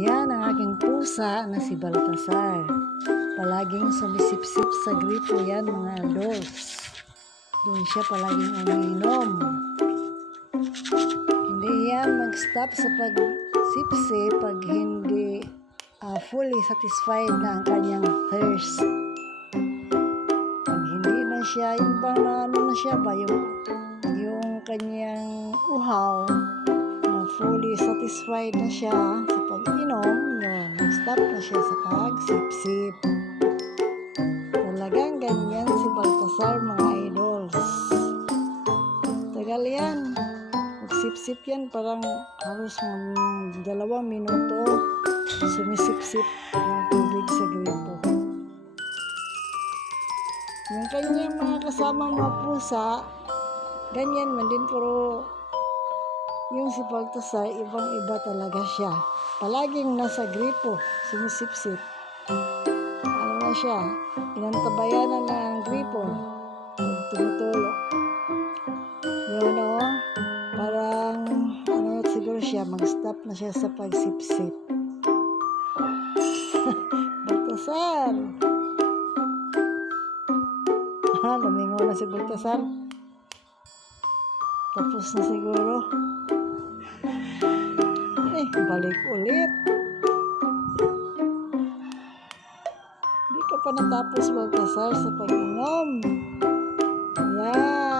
Yan ang aking pusa na si Baltasar. Palaging sumisipsip sa gripo yan mga dolls. Doon siya palaging umiinom. Hindi yan mag-stop sa pagsipsip pag hindi fully satisfied na ang kanyang thirst. Pag hindi na siya, yung bang ano na siya ba, yung kanyang uhaw, fully satisfied na siya sa pag-inom, yun, nag-stop na siya sa pag-sip-sip. Talagang ganyan si Baltasar mga idols. Tagal yan. Mag-sip-sip yan, parang halos 2 minuto sumisip-sip ng tubig sa gripo. Yung kanyang mga kasamang mga pusa, ganyan man din, pero yung si Baltasar, ibang-iba talaga siya. Palaging nasa gripo, sumisip-sip. Ano na siya, inantabayanan na ang gripo. Tumutulog. Yun o, parang ano siguro siya, mag-stop na siya sa pagsip-sip. Baltasar! Lumingo na si Baltasar. Tapos na siguro. Balik ulit. Hindi ka pa natapos Baltasar sa pag-inom. Yan.